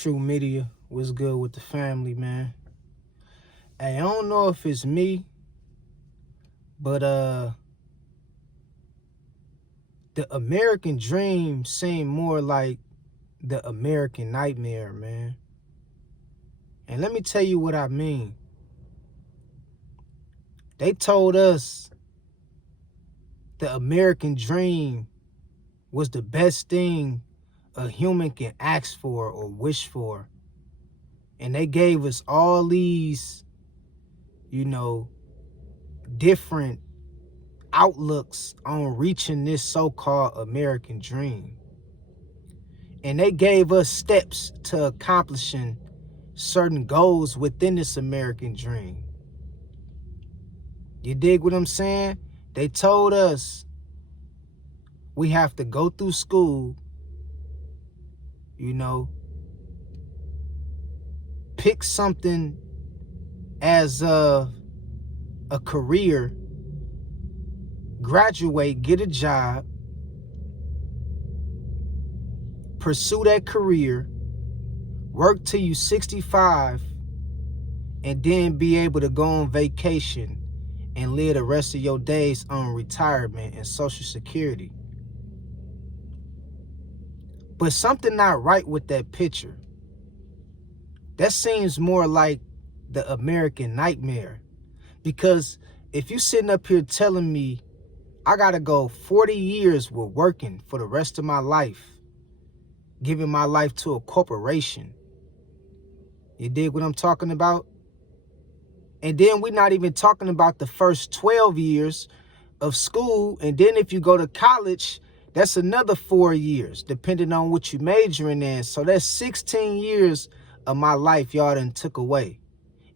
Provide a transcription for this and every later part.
True Media, what's good with the family, man? Hey, I don't know if it's me, but the American dream seemed more like the American nightmare, man. And let me tell you what I mean. They told us the American dream was the best thing a human can ask for or wish for. And they gave us all these, different outlooks on reaching this so-called American dream. And they gave us steps to accomplishing certain goals within this American dream. You dig what I'm saying? They told us we have to go through school, pick something as a career, graduate, get a job, pursue that career, work till you 65, and then be able to go on vacation and live the rest of your days on retirement and Social Security. But something not right with that picture. That seems more like the American nightmare. Because if you sitting up here telling me I gotta go 40 years with working for the rest of my life, giving my life to a corporation, you dig what I'm talking about? And then we're not even talking about the first 12 years of school. And then if you go to college, that's another 4 years, depending on what you majoring in. So that's 16 years of my life y'all done took away.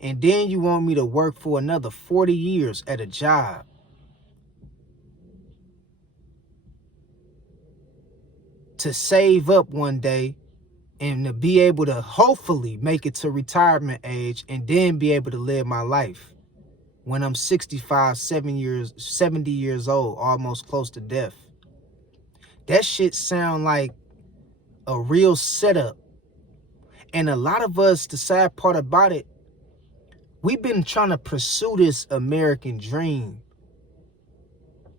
And then you want me to work for another 40 years at a job. To save up one day and to be able to hopefully make it to retirement age and then be able to live my life when I'm 65, 70 years old, almost close to death. That shit sound like a real setup. And a lot of us, the sad part about it, we've been trying to pursue this American dream.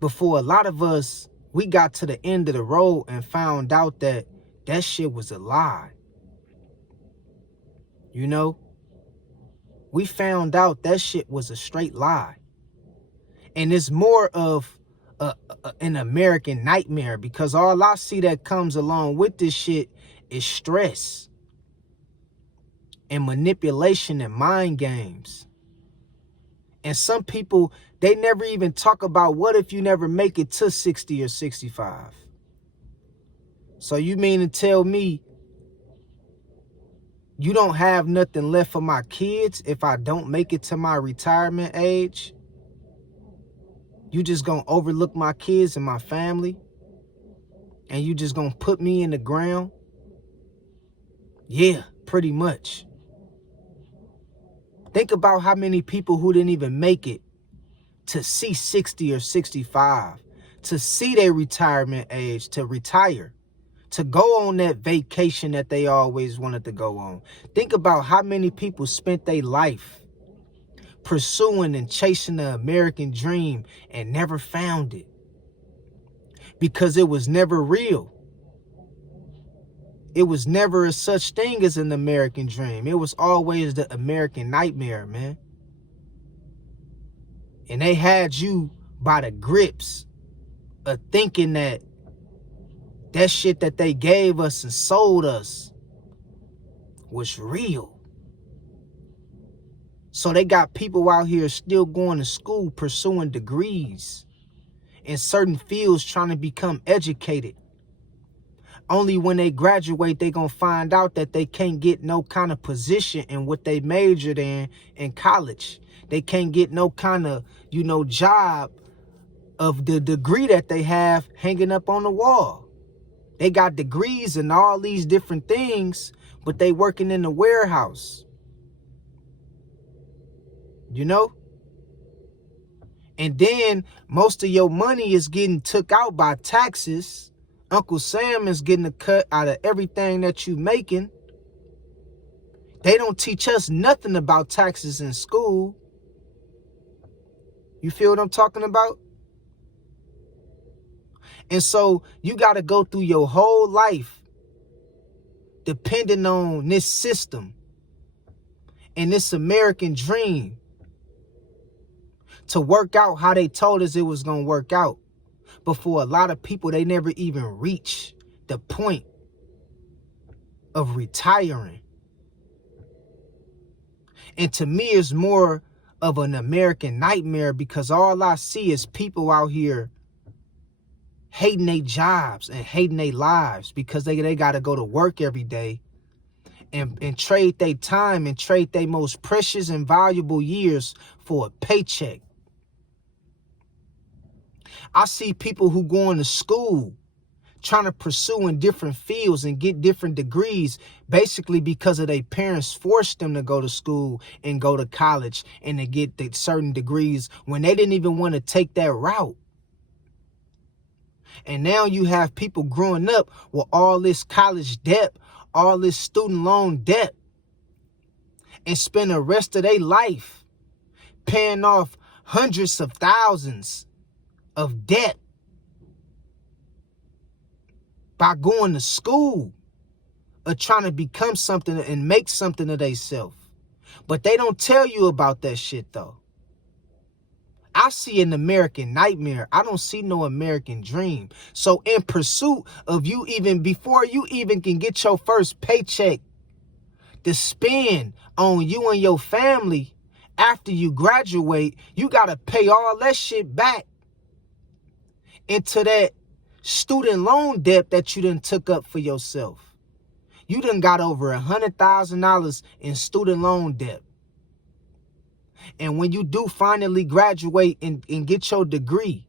But for a lot of us, we got to the end of the road and found out that that shit was a lie. We found out that shit was a straight lie. And it's more of an American nightmare, because all I see that comes along with this shit is stress and manipulation and mind games. And some people, they never even talk about what if you never make it to 60 or 65. So you mean to tell me you don't have nothing left for my kids if I don't make it to my retirement age? You just gonna overlook my kids and my family? And you just gonna put me in the ground? Yeah, pretty much. Think about how many people who didn't even make it to see 60 or 65, to see their retirement age, to retire, to go on that vacation that they always wanted to go on. Think about how many people spent their life pursuing and chasing the American dream and never found it because it was never real. It was never a such thing as an American dream. It was always the American nightmare, man. And they had you by the grips of thinking that shit that they gave us and sold us was real. So they got people out here still going to school, pursuing degrees in certain fields, trying to become educated. Only when they graduate, they gonna find out that they can't get no kind of position in what they majored in college. They can't get no kind of, job of the degree that they have hanging up on the wall. They got degrees in all these different things, but they working in the warehouse. And then most of your money is getting took out by taxes. Uncle Sam is getting a cut out of everything that you making. They don't teach us nothing about taxes in school. You feel what I'm talking about? And so you got to go through your whole life depending on this system and this American dream to work out how they told us it was going to work out. But for a lot of people, they never even reach the point of retiring. And to me, it's more of an American nightmare because all I see is people out here hating their jobs and hating their lives because they got to go to work every day and trade their time and trade their most precious and valuable years for a paycheck. I see people who going to school trying to pursue in different fields and get different degrees basically because of their parents forced them to go to school and go to college and to get the certain degrees when they didn't even want to take that route. And now you have people growing up with all this college debt, all this student loan debt, and spend the rest of their life paying off hundreds of thousands of debt by going to school or trying to become something and make something of themselves. But they don't tell you about that shit though. I see an American nightmare. I don't see no American dream. So in pursuit of you, even before you even can get your first paycheck to spend on you and your family after you graduate, you got to pay all that shit back into that student loan debt that you done took up for yourself. You done got over $100,000 in student loan debt. And when you do finally graduate and get your degree,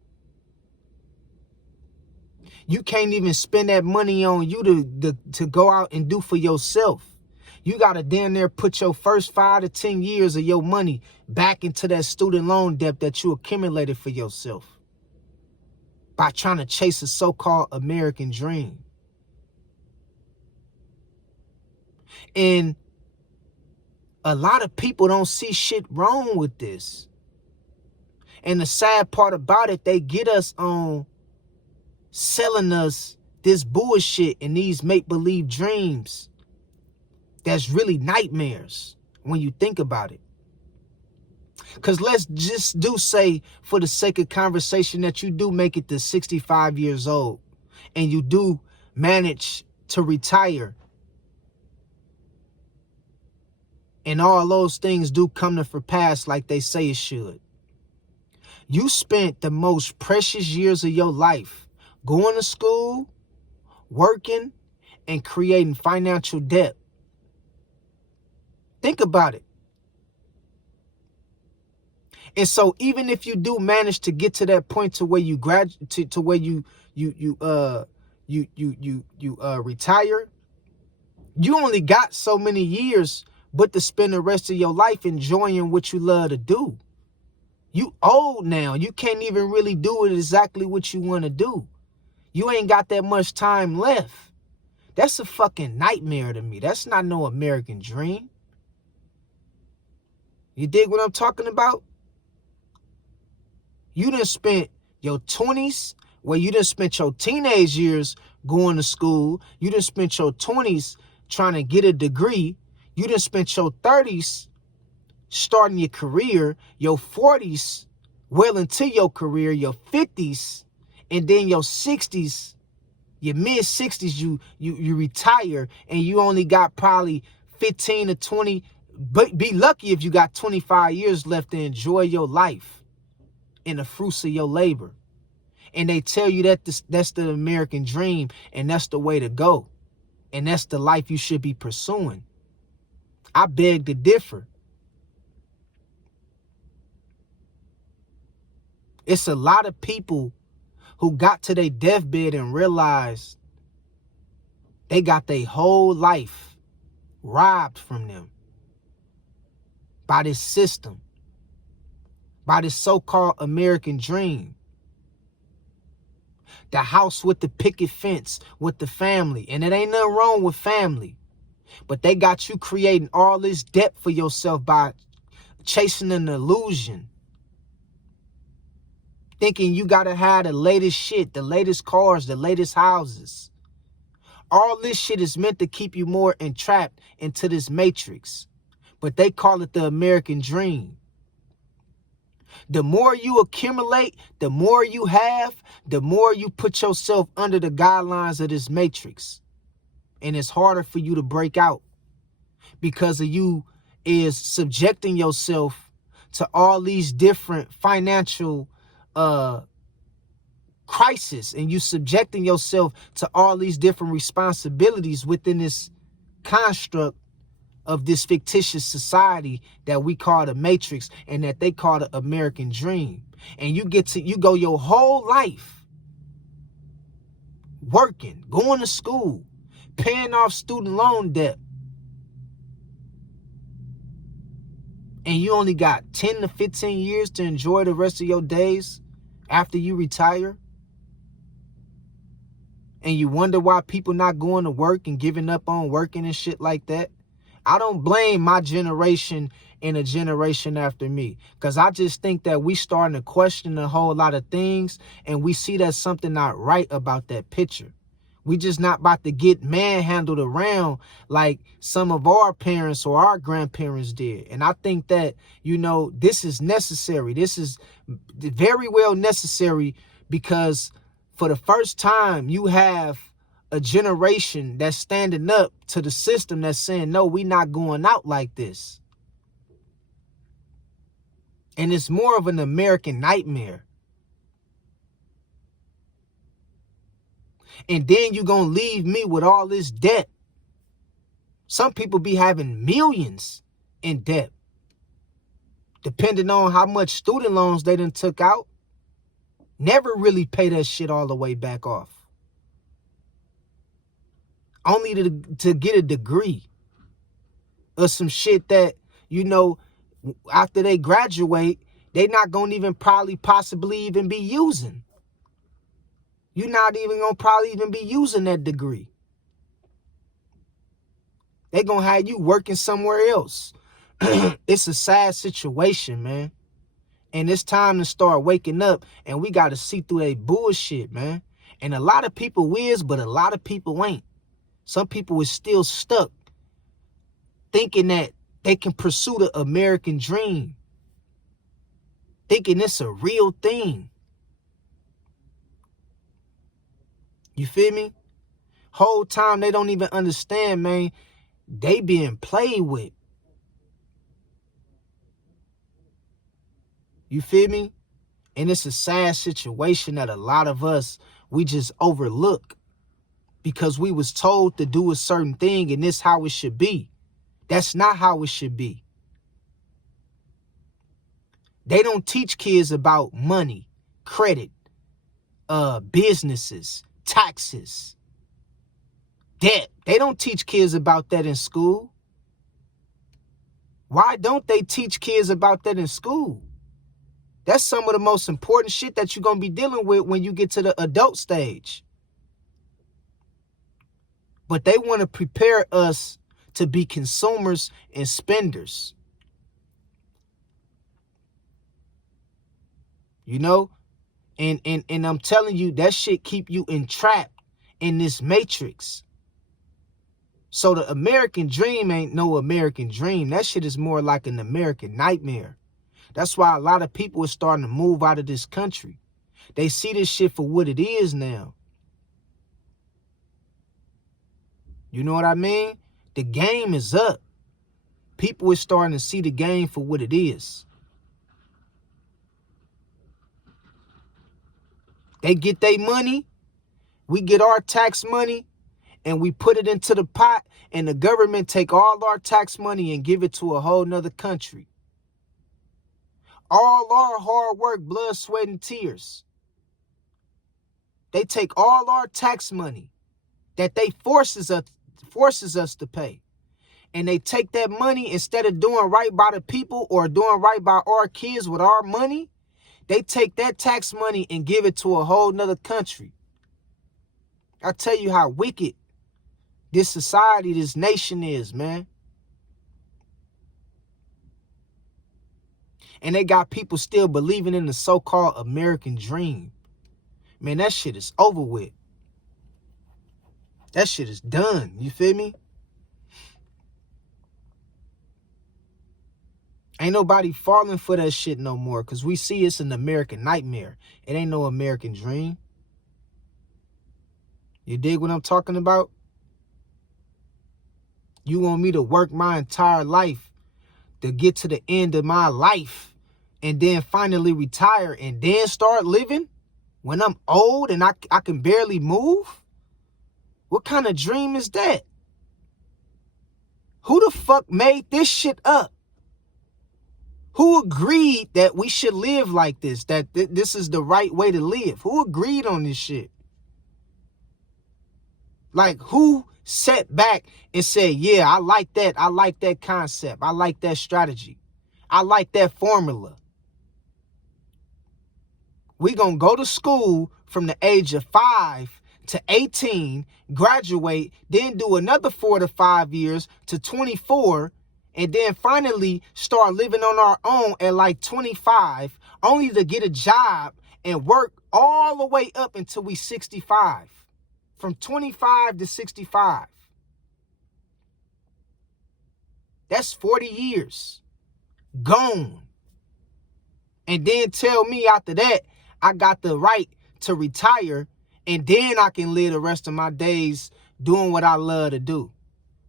you can't even spend that money on you to go out and do for yourself. You got to damn near put your first 5 to 10 years of your money back into that student loan debt that you accumulated for yourself by trying to chase a so-called American dream. And a lot of people don't see shit wrong with this. And the sad part about it, they get us on selling us this bullshit and these make-believe dreams that's really nightmares when you think about it. Because let's just do say, for the sake of conversation, that you do make it to 65 years old and you do manage to retire. And all those things do come to pass like they say it should. You spent the most precious years of your life going to school, working, and creating financial debt. Think about it. And so even if you do manage to get to that point to where you to where you retire, you only got so many years but to spend the rest of your life enjoying what you love to do. You old now. You can't even really do it exactly what you want to do. You ain't got that much time left. That's a fucking nightmare to me. That's not no American dream. You dig what I'm talking about? You done spent your 20s, where you done spent your teenage years going to school. You done spent your 20s trying to get a degree. You done spent your 30s starting your career, your 40s well into your career, your 50s, and then your 60s, your mid-60s, you retire, and you only got probably 15 to 20, but be lucky if you got 25 years left to enjoy your life and the fruits of your labor. And they tell you that that's the American dream, and that's the way to go, and that's the life you should be pursuing. I beg to differ. It's a lot of people who got to their deathbed and realized they got their whole life robbed from them by this system, by this so-called American dream. The house with the picket fence with the family. And it ain't nothing wrong with family. But they got you creating all this debt for yourself by chasing an illusion. Thinking you gotta have the latest shit, the latest cars, the latest houses. All this shit is meant to keep you more entrapped into this matrix. But they call it the American dream. The more you accumulate, the more you have, the more you put yourself under the guidelines of this matrix. And it's harder for you to break out because of you is subjecting yourself to all these different financial crisis, and you subjecting yourself to all these different responsibilities within this construct of this fictitious society that we call the matrix and that they call the American dream. And you go your whole life working, going to school, paying off student loan debt, and you only got 10 to 15 years to enjoy the rest of your days after you retire. And you wonder why people not going to work and giving up on working and shit like that. I don't blame my generation and a generation after me, because I just think that we starting to question a whole lot of things, and we see that something not right about that picture. We just not about to get manhandled around like some of our parents or our grandparents did. And I think that, you know, this is necessary. This is very well necessary, because for the first time you have a generation that's standing up to the system that's saying, no, we not going out like this. And it's more of an American nightmare. And then you're going to leave me with all this debt. Some people be having millions in debt, depending on how much student loans they done took out. Never really pay that shit all the way back off. Only to get a degree or some shit that, you know, after they graduate, they not going to even possibly even be using. You're not even going to probably even be using that degree. They going to have you working somewhere else. It's a sad situation, man. And it's time to start waking up, and we got to see through that bullshit, man. And a lot of people is, but a lot of people ain't. Some people is still stuck thinking that they can pursue the American dream, thinking it's a real thing. You feel me? Whole time they don't even understand, man. They being played with. You feel me? And it's a sad situation that a lot of us, we just overlook because we was told to do a certain thing and this how it should be. That's not how it should be. They don't teach kids about money, credit, businesses, taxes, debt. They don't teach kids about that in school. Why don't they teach kids about that in school? That's some of the most important shit that you're going to be dealing with when you get to the adult stage. But they want to prepare us to be consumers and spenders. You know? And I'm telling you, that shit keep you entrapped in this matrix. So the American dream ain't no American dream. That shit is more like an American nightmare. That's why a lot of people are starting to move out of this country. They see this shit for what it is now. You know what I mean? The game is up. People are starting to see the game for what it is. They get their money, we get our tax money, and we put it into the pot, and the government take all our tax money and give it to a whole nother country. All our hard work, blood, sweat, and tears. They take all our tax money that they forces us to pay. And they take that money, instead of doing right by the people or doing right by our kids with our money, they take that tax money and give it to a whole nother country. I tell you how wicked this society, this nation is, man. And they got people still believing in the so-called American dream. Man, that shit is over with. That shit is done. You feel me? Ain't nobody falling for that shit no more, because we see it's an American nightmare. It ain't no American dream. You dig what I'm talking about? You want me to work my entire life to get to the end of my life and then finally retire and then start living when I'm old and I can barely move? What kind of dream is that? Who the fuck made this shit up? Who agreed that we should live like this, that this is the right way to live? Who agreed on this shit? Like, who sat back and said, yeah, I like that. I like that concept. I like that strategy. I like that formula. We gonna go to school from the age of 5 to 18, graduate, then do another 4 to 5 years to 24, and then finally start living on our own at like 25, only to get a job and work all the way up until we 65. From 25 to 65. That's 40 years. Gone. And then tell me after that, I got the right to retire, and then I can live the rest of my days doing what I love to do.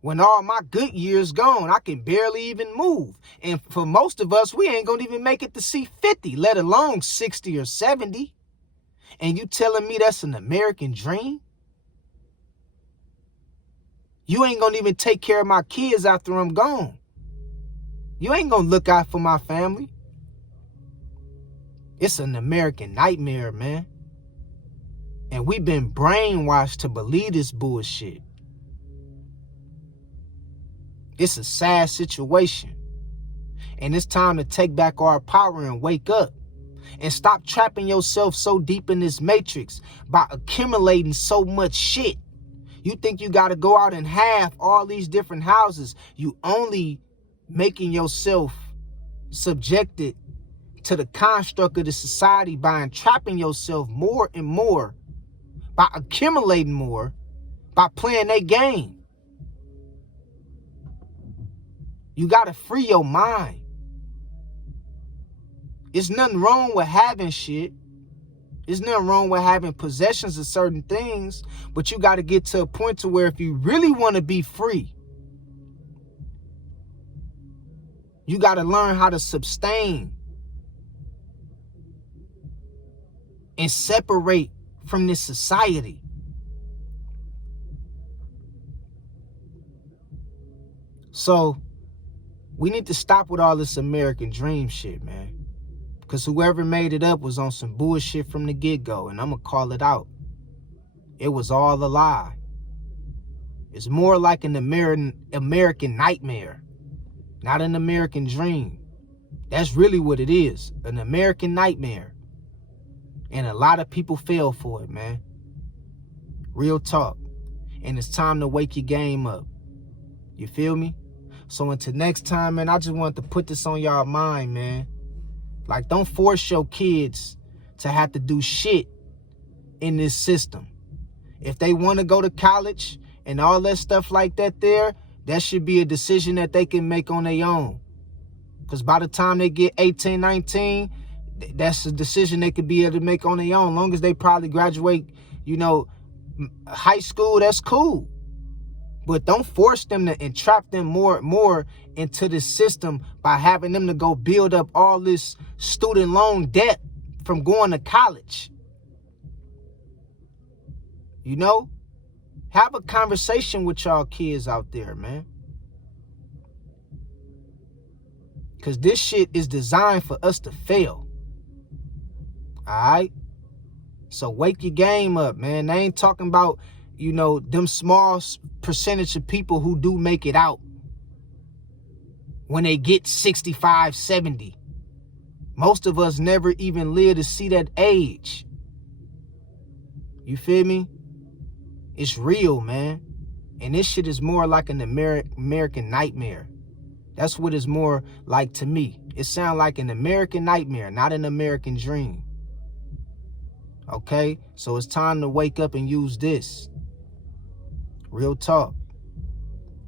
When all my good years gone, I can barely even move. And for most of us, we ain't gonna even make it to see 50, let alone 60 or 70. And you telling me that's an American dream? You ain't gonna even take care of my kids after I'm gone. You ain't gonna look out for my family. It's an American nightmare, man. And we've been brainwashed to believe this bullshit. It's a sad situation. And it's time to take back our power and wake up. And stop trapping yourself so deep in this matrix by accumulating so much shit. You think you got to go out and have all these different houses. You only making yourself subjected to the construct of the society by entrapping yourself more and more, by accumulating more, by playing their game. You got to free your mind. There's nothing wrong with having shit. There's nothing wrong with having possessions of certain things, but you got to get to a point to where if you really want to be free, you got to learn how to sustain and separate from this society. So we need to stop with all this American dream shit, man. Because whoever made it up was on some bullshit from the get-go, and I'm going to call it out. It was all a lie. It's more like an American nightmare, not an American dream. That's really what it is, an American nightmare. And a lot of people fell for it, man. Real talk. And it's time to wake your game up. You feel me? So until next time, man, I just wanted to put this on y'all mind, man. Like, don't force your kids to have to do shit in this system. If they want to go to college and all that stuff like that there, that should be a decision that they can make on their own. Because by the time they get 18, 19, that's a decision they could be able to make on their own. Long as they probably graduate, you know, high school, that's cool. But don't force them to entrap them more into the system by having them to go build up all this student loan debt from going to college. You know? Have a conversation with y'all kids out there, man. Because this shit is designed for us to fail. Alright? So wake your game up, man. They ain't talking about, you know, them small percentage of people who do make it out when they get 65, 70. Most of us never even live to see that age. You feel me? It's real, man. And this shit is more like an American nightmare. That's what it's more like to me. It sounds like an American nightmare, not an American dream. Okay? So it's time to wake up and use this. Real talk.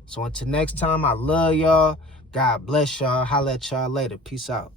So until next time, I love y'all. God bless y'all. Holla at y'all later. Peace out.